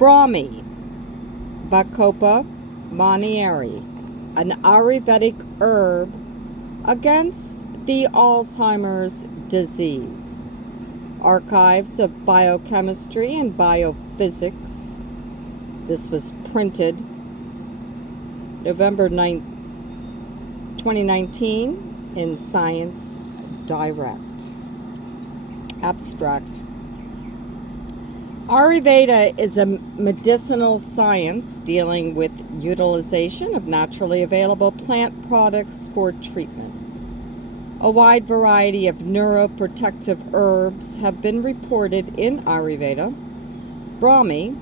Brahmi, Bacopa monnieri, an Ayurvedic herb against the Alzheimer's disease. Archives of Biochemistry and Biophysics. This was printed November 2019 in Science Direct. Abstract. Ayurveda is a medicinal science dealing with utilization of naturally available plant products for treatment. A wide variety of neuroprotective herbs have been reported in Ayurveda. Brahmi,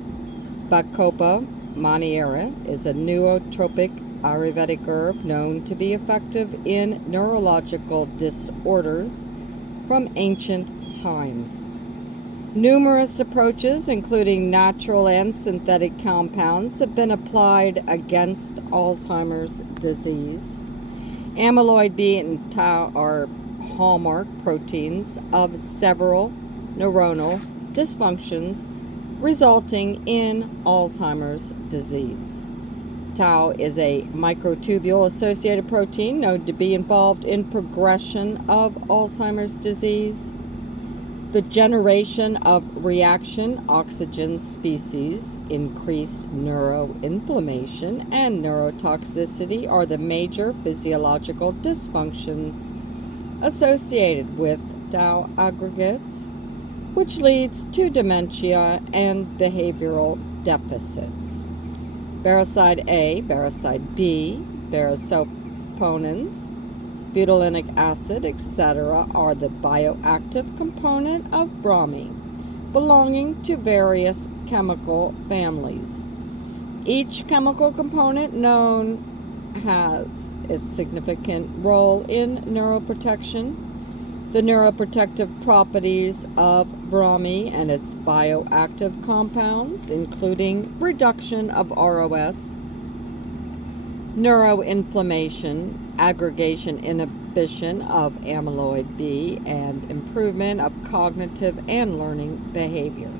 Bacopa monnieri, is a nootropic Ayurvedic herb known to be effective in neurological disorders from ancient times. Numerous approaches, including natural and synthetic compounds, have been applied against Alzheimer's disease. Amyloid B and tau are hallmark proteins of several neuronal dysfunctions resulting in Alzheimer's disease. Tau is a microtubule-associated protein known to be involved in progression of Alzheimer's disease. The generation of reaction oxygen species, increased neuroinflammation, and neurotoxicity are the major physiological dysfunctions associated with tau aggregates, which leads to dementia and behavioral deficits. Baroside A, baroside B, barosaponins, butylenic acid, etc. are the bioactive component of Brahmi, belonging to various chemical families. Each chemical component known has its significant role in neuroprotection. The neuroprotective properties of Brahmi and its bioactive compounds, including reduction of ROS, neuroinflammation, aggregation inhibition of amyloid B, and improvement of cognitive and learning behavior.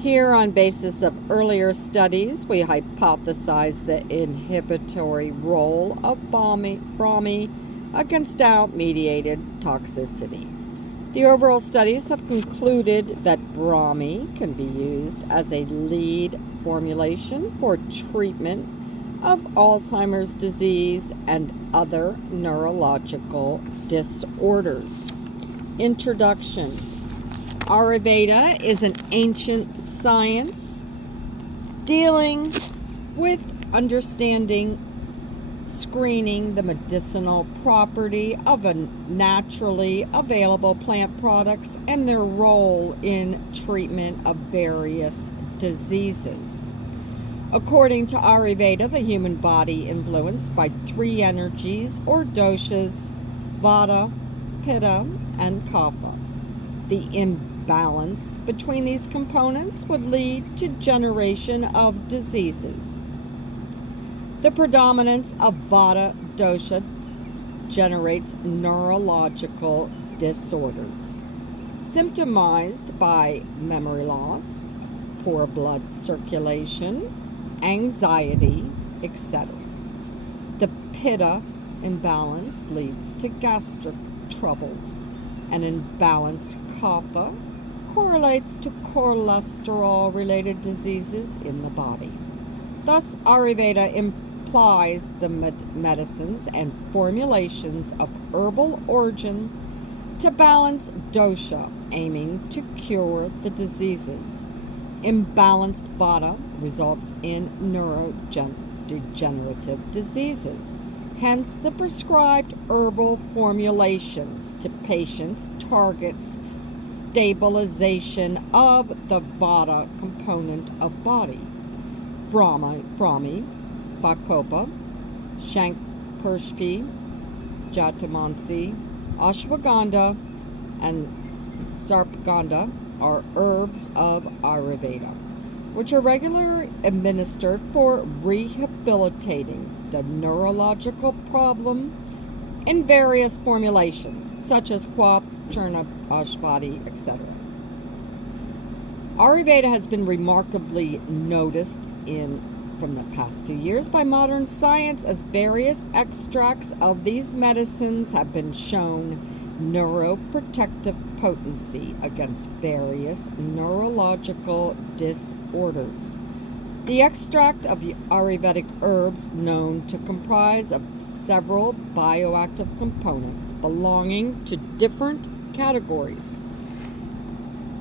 Here, on basis of earlier studies, we hypothesize the inhibitory role of Brahmi against tau-mediated toxicity. The overall studies have concluded that Brahmi can be used as a lead formulation for treatment of Alzheimer's disease and other neurological disorders. Introduction. Ayurveda is an ancient science dealing with understanding, screening the medicinal property of naturally available plant products and their role in treatment of various diseases. According to Ayurveda, the human body influenced by three energies or doshas, Vata, Pitta, and Kapha. The imbalance between these components would lead to generation of diseases. The predominance of Vata dosha generates neurological disorders, symptomized by memory loss, poor blood circulation, anxiety, etc. The Pitta imbalance leads to gastric troubles. An imbalanced Kapha correlates to cholesterol-related diseases in the body. Thus, Ayurveda implies the medicines and formulations of herbal origin to balance dosha, aiming to cure the diseases. Imbalanced Vata results in neurodegenerative diseases. Hence, the prescribed herbal formulations to patients targets stabilization of the Vata component of body. Brahmi, Bacopa, Shankpushpi, Jatamansi, Ashwagandha, and Sarpagandha are herbs of Ayurveda, which are regularly administered for rehabilitating the neurological problem in various formulations, such as Quath, Churna, Ashvati, etc. Ayurveda has been remarkably noticed from the past few years by modern science, as various extracts of these medicines have been shown neuroprotective potency against various neurological disorders. The extract of Ayurvedic herbs known to comprise of several bioactive components belonging to different categories.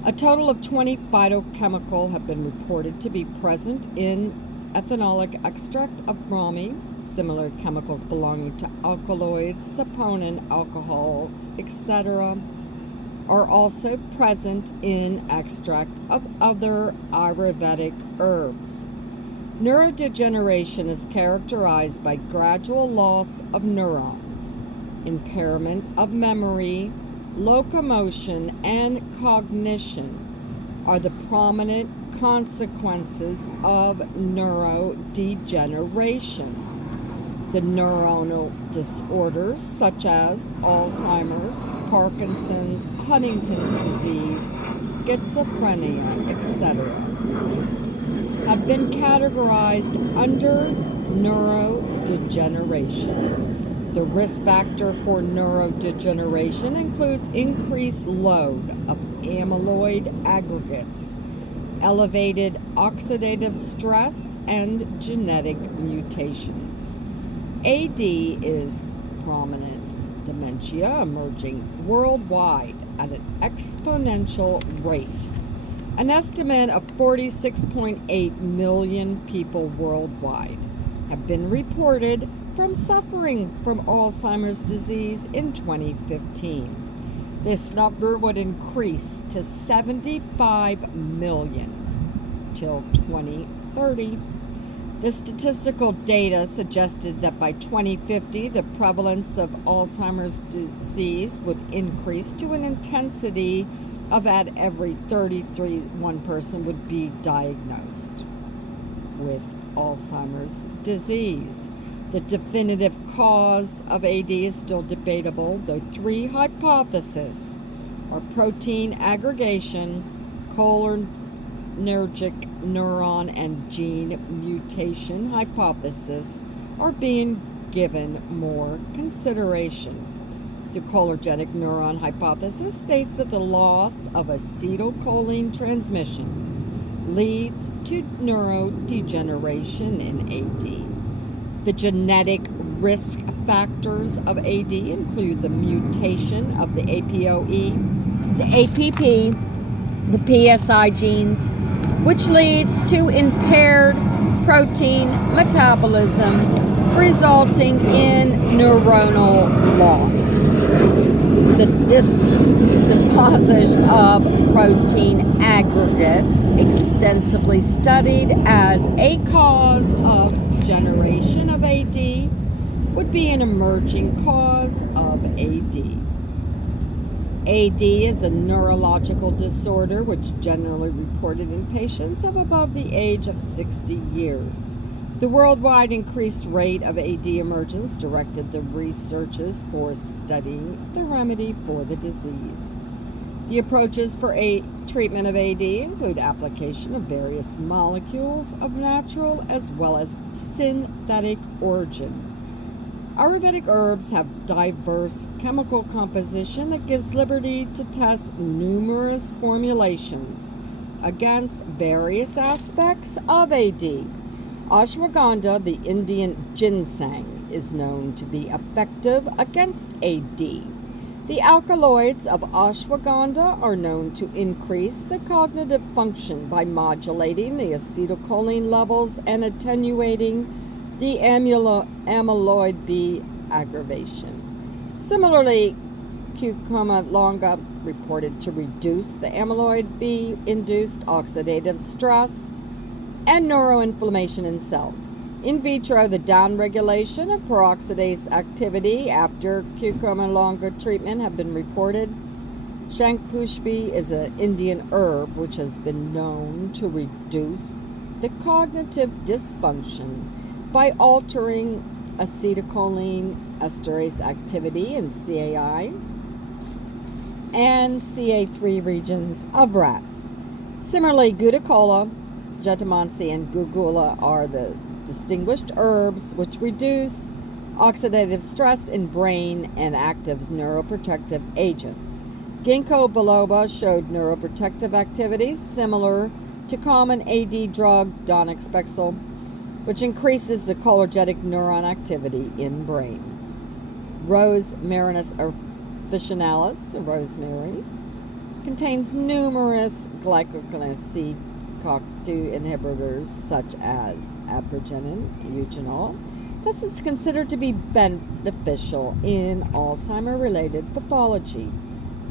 A total of 20 phytochemicals have been reported to be present in ethanolic extract of Brahmi. Similar chemicals belonging to alkaloids, saponin, alcohols, etc. are also present in extract of other Ayurvedic herbs. Neurodegeneration is characterized by gradual loss of neurons, impairment of memory, locomotion, and cognition are the prominent consequences of neurodegeneration. The neuronal disorders such as Alzheimer's, Parkinson's, Huntington's disease, schizophrenia, etc. have been categorized under neurodegeneration. The risk factor for neurodegeneration includes increased load of amyloid aggregates, elevated oxidative stress, and genetic mutations. AD is prominent dementia emerging worldwide at an exponential rate. An estimate of 46.8 million people worldwide have been reported from suffering from Alzheimer's disease in 2015. This number would increase to 75 million till 2030. The statistical data suggested that by 2050, the prevalence of Alzheimer's disease would increase to an intensity of at every 33 one person would be diagnosed with Alzheimer's disease. The definitive cause of AD is still debatable, though three hypotheses are protein aggregation, cholinergic neuron, and gene mutation hypothesis are being given more consideration. The cholinergic neuron hypothesis states that the loss of acetylcholine transmission leads to neurodegeneration in AD. The genetic risk factors of AD include the mutation of the APOE, the APP, the PSI genes, which leads to impaired protein metabolism, resulting in neuronal loss. The deposit of protein aggregates, extensively studied as a cause of generation of AD, would be an emerging cause of AD. AD is a neurological disorder which generally reported in patients of above the age of 60 years. The worldwide increased rate of AD emergence directed the researchers for studying the remedy for the disease. The approaches for treatment of AD include application of various molecules of natural as well as synthetic origin. Ayurvedic herbs have diverse chemical composition that gives liberty to test numerous formulations against various aspects of AD. Ashwagandha, the Indian ginseng, is known to be effective against AD. The alkaloids of ashwagandha are known to increase the cognitive function by modulating the acetylcholine levels and attenuating the amyloid B aggravation. Similarly, curcuma longa reported to reduce the amyloid B induced oxidative stress and neuroinflammation in cells. In vitro, the downregulation of peroxidase activity after curcuma longa treatment have been reported. Shankpushpi is an Indian herb which has been known to reduce the cognitive dysfunction by altering acetylcholine esterase activity in CAI and CA3 regions of rats. Similarly, Gudicola, Jetamonsi, and Gugula are the distinguished herbs which reduce oxidative stress in brain and active neuroprotective agents. Ginkgo biloba showed neuroprotective activities similar to common AD drug donexpexil, which increases the cholinergic neuron activity in brain. Rose marinus officinalis, rosemary, contains numerous glycosyl COX-2 inhibitors such as apigenin, eugenol. Thus, it's considered to be beneficial in Alzheimer-related pathology.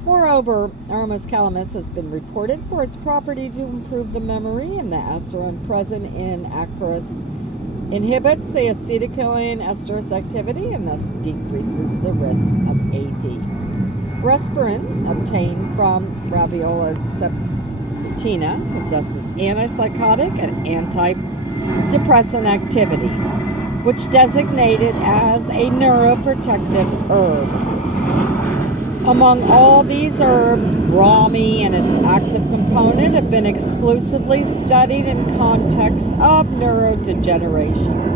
Moreover, Aromus calamus has been reported for its property to improve the memory, and the aceron present in Acarus inhibits the acetylcholine esterase activity and thus decreases the risk of AD. Rasparin, obtained from Raviola septina, possesses antipsychotic and antidepressant activity, which designated as a neuroprotective herb. Among all these herbs, Brahmi and its active component have been exclusively studied in context of neurodegeneration.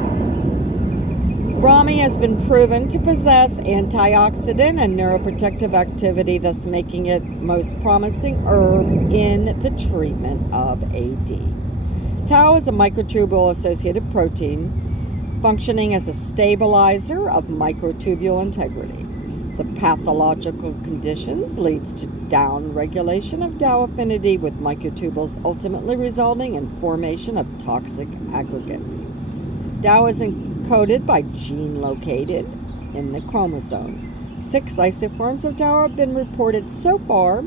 Brahmi has been proven to possess antioxidant and neuroprotective activity, thus making it most promising herb in the treatment of AD. Tau is a microtubule-associated protein functioning as a stabilizer of microtubule integrity. The pathological conditions leads to down-regulation of Tau affinity with microtubules, ultimately resulting in formation of toxic aggregates. Tau is encoded by gene located in the chromosome. 6 isoforms of Tau have been reported so far,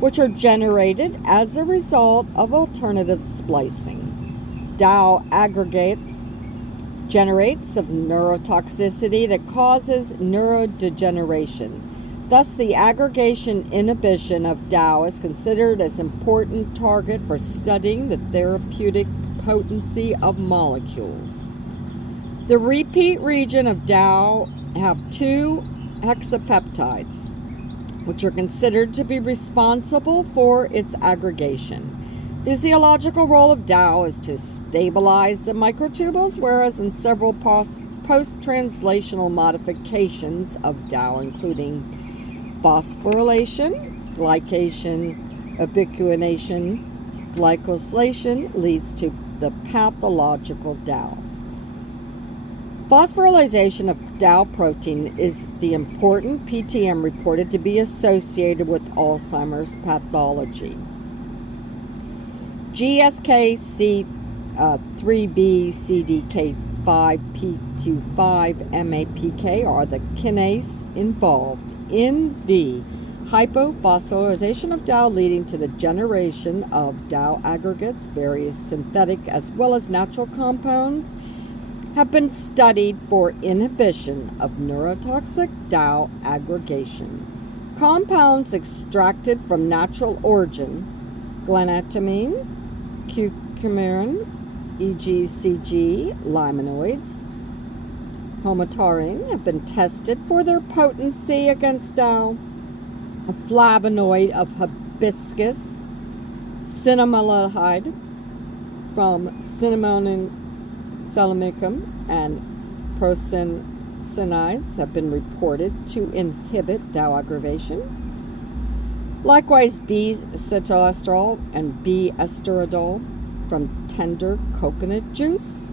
which are generated as a result of alternative splicing. Tau aggregates generates of neurotoxicity that causes neurodegeneration. Thus, the aggregation inhibition of Tau is considered as an important target for studying the therapeutic potency of molecules. The repeat region of Tau have 2 hexapeptides, which are considered to be responsible for its aggregation. Physiological role of Tau is to stabilize the microtubules, whereas in several post-translational modifications of Tau, including phosphorylation, glycation, ubiquination, glycosylation, leads to the pathological Tau. Phosphorylation of Tau protein is the important PTM reported to be associated with Alzheimer's pathology. GSK-C3b CDK5P25 MAPK are the kinase involved in the hypophosphorylation of Tau, leading to the generation of Tau aggregates. Various synthetic as well as natural compounds have been studied for inhibition of neurotoxic Tau aggregation. Compounds extracted from natural origin, glantamine, curcumin, EGCG, limanoids, homotaurine, have been tested for their potency against Tau. A flavonoid of hibiscus, cinnamaldehyde from Cinnamommum salamicum, and procyanidins have been reported to inhibit Tau aggregation. Likewise, B-cetoestrol and B-esteradol from tender coconut juice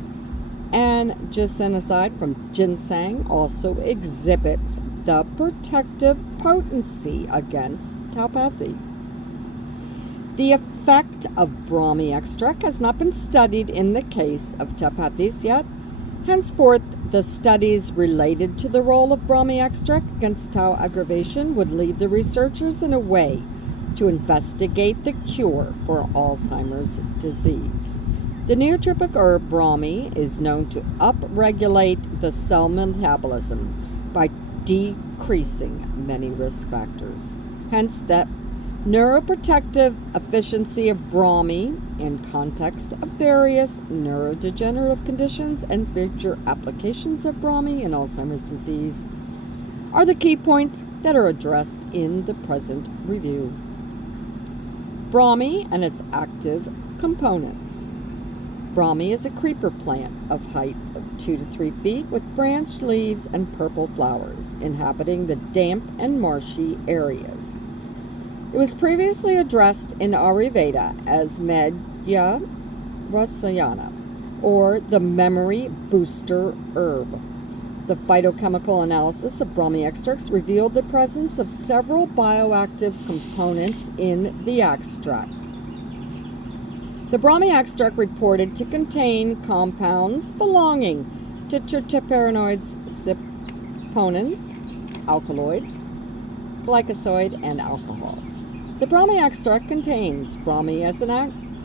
and ginsengicide from ginseng also exhibits the protective potency against tauopathy. The effect of Brahmi extract has not been studied in the case of tauopathies yet. Henceforth, the studies related to the role of Brahmi extract against Tau aggravation would lead the researchers in a way to investigate the cure for Alzheimer's disease. The nootropic herb Brahmi is known to upregulate the cell metabolism by decreasing many risk factors. Hence, the neuroprotective efficiency of Brahmi in context of various neurodegenerative conditions and future applications of Brahmi in Alzheimer's disease are the key points that are addressed in the present review. Brahmi and its active components. Brahmi is a creeper plant of height of 2 to 3 feet with branched leaves and purple flowers, inhabiting the damp and marshy areas. It was previously addressed in Ayurveda as Medhya Rasayana, or the memory booster herb. The phytochemical analysis of Brahmi extracts revealed the presence of several bioactive components in the extract. The Brahmi extract reported to contain compounds belonging to terpenoids, saponins, alkaloids, glycoside, and alcohols. The Brahmi extract contains Brahmi as an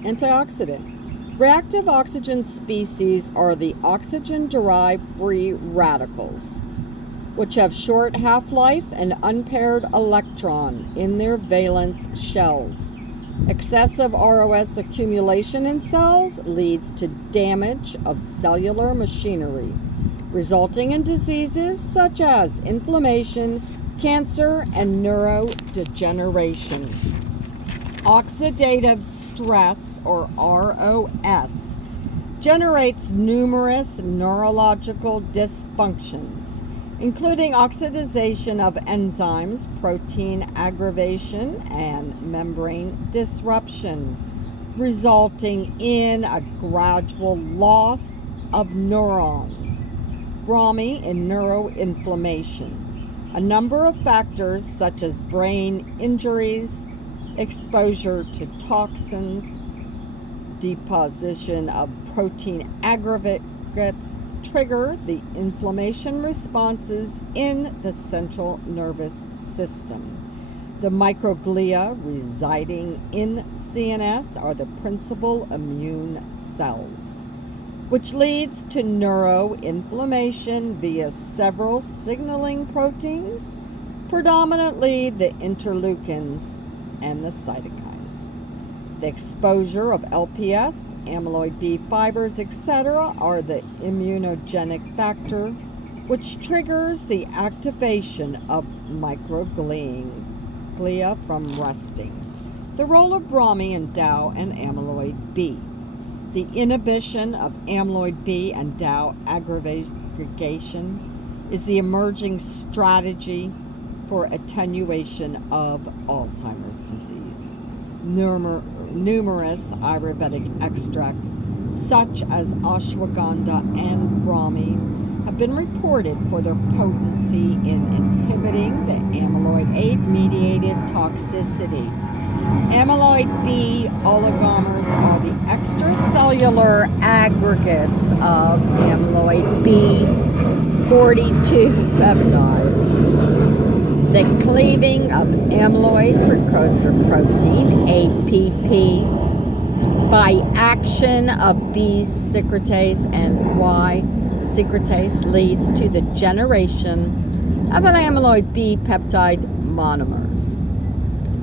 antioxidant. Reactive oxygen species are the oxygen-derived free radicals, which have short half-life and unpaired electron in their valence shells. Excessive ROS accumulation in cells leads to damage of cellular machinery, resulting in diseases such as inflammation, cancer, and neurodegeneration. Oxidative stress, or ROS, generates numerous neurological dysfunctions, including oxidation of enzymes, protein aggravation, and membrane disruption, resulting in a gradual loss of neurons. Brahmi in neuroinflammation. A number of factors such as brain injuries, exposure to toxins, deposition of protein aggregates trigger the inflammation responses in the central nervous system. The microglia residing in CNS are the principal immune cells, which leads to neuroinflammation via several signaling proteins, predominantly the interleukins and the cytokines. The exposure of LPS, amyloid B fibers, etc. are the immunogenic factor, which triggers the activation of microglia from resting. The role of Brahmi in Tau and amyloid B. The inhibition of amyloid B and Tau aggregation is the emerging strategy for attenuation of Alzheimer's disease. Numerous Ayurvedic extracts, such as ashwagandha and Brahmi, have been reported for their potency in inhibiting the amyloid A-mediated toxicity. Amyloid B oligomers are the extracellular aggregates of amyloid B42 peptides. The cleaving of amyloid precursor protein, APP, by action of B secretase and Y secretase leads to the generation of an amyloid B peptide monomers.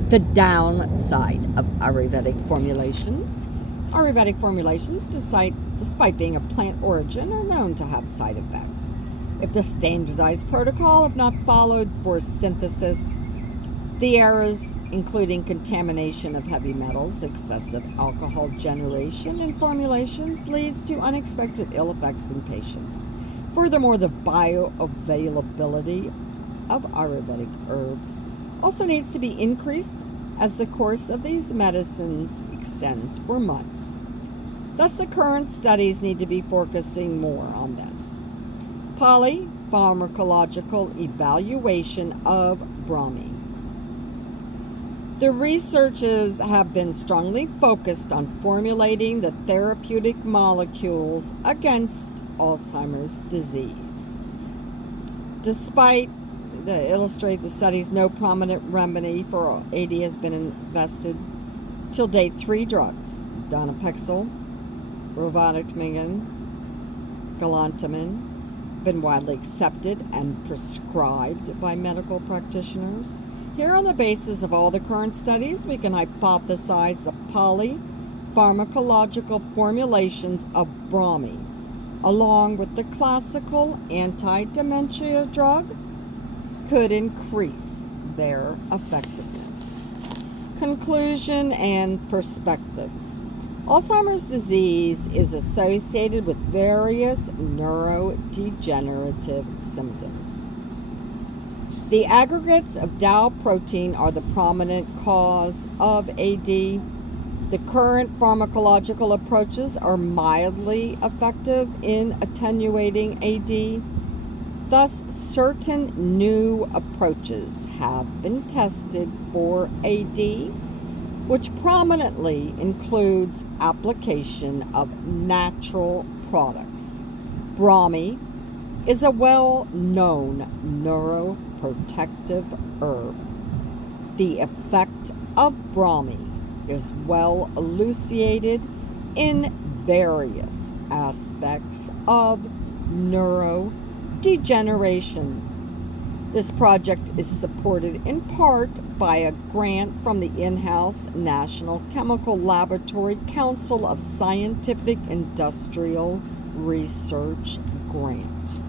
The downside of Ayurvedic formulations. Ayurvedic formulations, despite being of plant origin, are known to have side effects. If the standardized protocol have not followed for synthesis, the errors, including contamination of heavy metals, excessive alcohol generation in formulations, leads to unexpected ill effects in patients. Furthermore, the bioavailability of Ayurvedic herbs also needs to be increased as the course of these medicines extends for months. Thus, the current studies need to be focusing more on this. Polypharmacological evaluation of Brahmi. The researchers have been strongly focused on formulating the therapeutic molecules against Alzheimer's disease. Despite to illustrate the studies, no prominent remedy for AD has been invested. Till date, 3 drugs, donepezil, rovatimig, galantamine, been widely accepted and prescribed by medical practitioners. Here, on the basis of all the current studies, we can hypothesize the polypharmacological formulations of Brahmi, along with the classical anti-dementia drug, could increase their effectiveness. Conclusion and perspectives. Alzheimer's disease is associated with various neurodegenerative symptoms. The aggregates of tau protein are the prominent cause of AD. The current pharmacological approaches are mildly effective in attenuating AD. Thus, certain new approaches have been tested for AD, which prominently includes application of natural products. Brahmi is a well-known neuroprotective herb. The effect of Brahmi is well elucidated in various aspects of neurodegeneration. This project is supported in part by a grant from the in-house National Chemical Laboratory Council of Scientific Industrial Research grant.